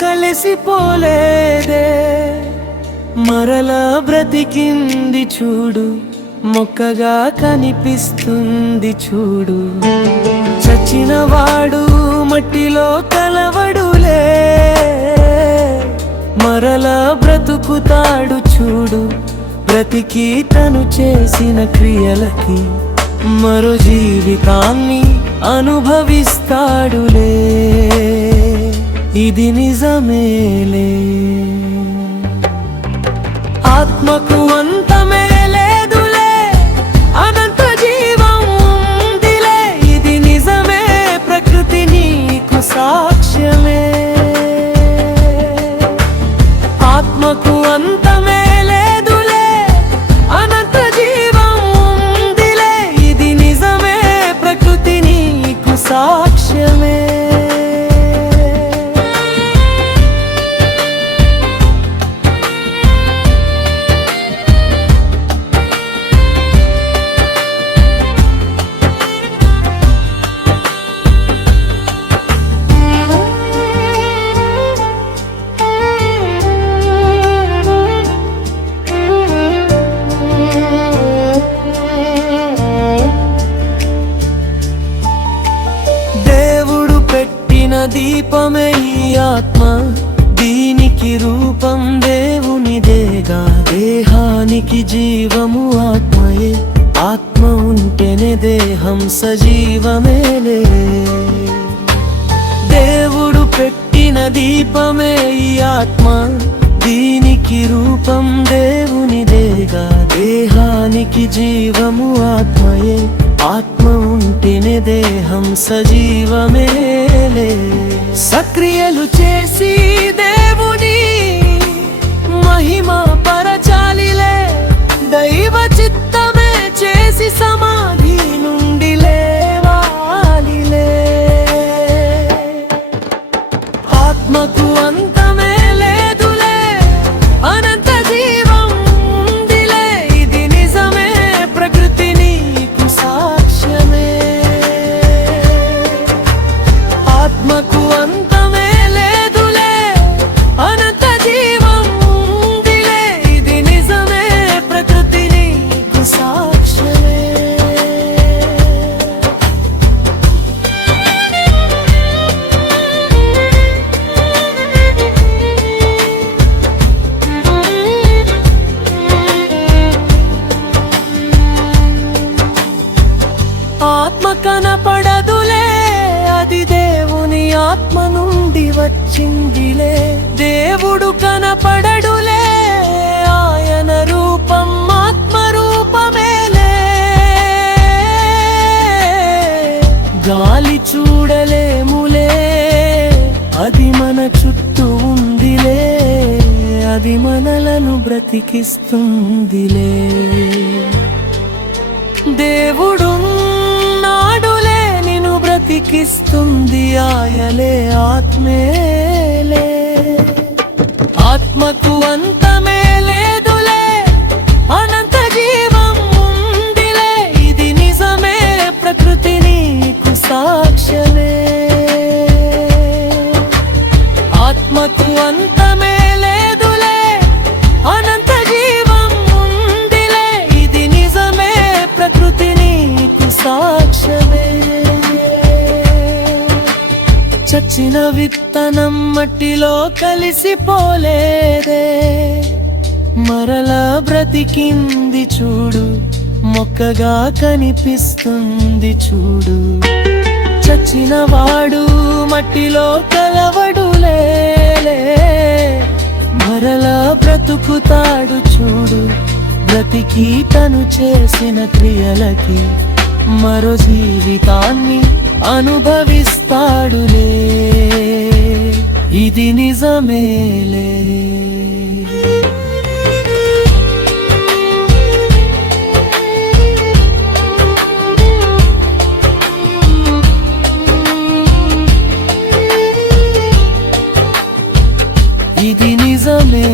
కలిసిపోలేదే, మరలా బ్రతికింది చూడు, మొక్కగా కనిపిస్తుంది చూడు. చచ్చినవాడు మట్టిలో కలవడులే, మరలా బ్రతుకుతాడు చూడు. బ్రతికి తను చేసిన క్రియలకి మరో జీవితాన్ని అనుభవిస్తాడులే. ఇది నిజమేలే. ఆత్మకు అంతమే లేదులే, అనంత జీవం ఉందిలే. ఇది నిజమే, ప్రకృతి నీకు సాక్ష్యమే. ఆత్మకు అంతమే లేదులే, అనంత జీవం ఉందిలే. ఇది నిజమే, ప్రకృతి నీకు సాక్ష్యమే. దీపమే ఈ ఆత్మ, దీనికి రూపం దేవునిదేగా. దేహానికి జీవము ఆత్మయే, ఆత్మ ఉంటేనే దేహం సజీవమేలే. దేవుడు పెట్టిన దీపమే ఈ ఆత్మ, దీనికి రూపం దేవునిదేగా. దేహానికి జీవము ఆత్మయే, ఆత్మ ఉంటేనే దేహం సజీవమేలే. సక్రియలు చేసి దేవుని మహిమ పరచాలిలే, దైవ చిత్తమే చేసి సమాధి నుండి లేవాలిలే. ఆత్మకు అంతమే లేదులే, అనంత జీవం ఉందిలే. ఇది నిజమే, ప్రకృతి నీకు సాక్ష్యమే. ఆత్మకు అంతమే లేదులే, అనంత జీవం ఉందిలే. ఇది నిజమే, ప్రకృతి నీకు సాక్ష్యమే. ఆత్మ కనపడదులే, అది దేవుని ఆత్మ నుండి వచ్చిందిలే. దేవుడు కనపడడులే, ఆయన రూపం ఆత్మ రూపమేలే. గాలి చూడలేములే, అది మన చుట్టూ ఉందిలే. అది మనలను బ్రతికిస్తుందిలే. దేవుడు నాడులే, నిన్ను బ్రతికిస్తుంది ఆయలే, ఆత్మేలే. ఆత్మకు అంతమే లేదులే, అనంత జీవం ఉందిలే. ఇది నిజమే, ప్రకృతి నీకు సాక్ష్యమే. ఆత్మకు అంతమే లేదులే, అనంత జీవం ఉందిలే. ఇది నిజమే, ప్రకృతి నీకు సాక్ష్యమే. చచ్చిన విత్తనం మట్టిలో కలిసిపోలేదే, మరలా బ్రతికింది చూడు, మొక్కగా కనిపిస్తుంది చూడు. చచ్చిన వాడు మట్టిలో కలవడులే, మరలా బ్రతుకుతాడు చూడు. బ్రతికి తను చేసిన క్రియలకి మరో జీవితాన్ని అనుభవిస్తాడులే. ఇది నిజమేలే. ఇది నిజమే.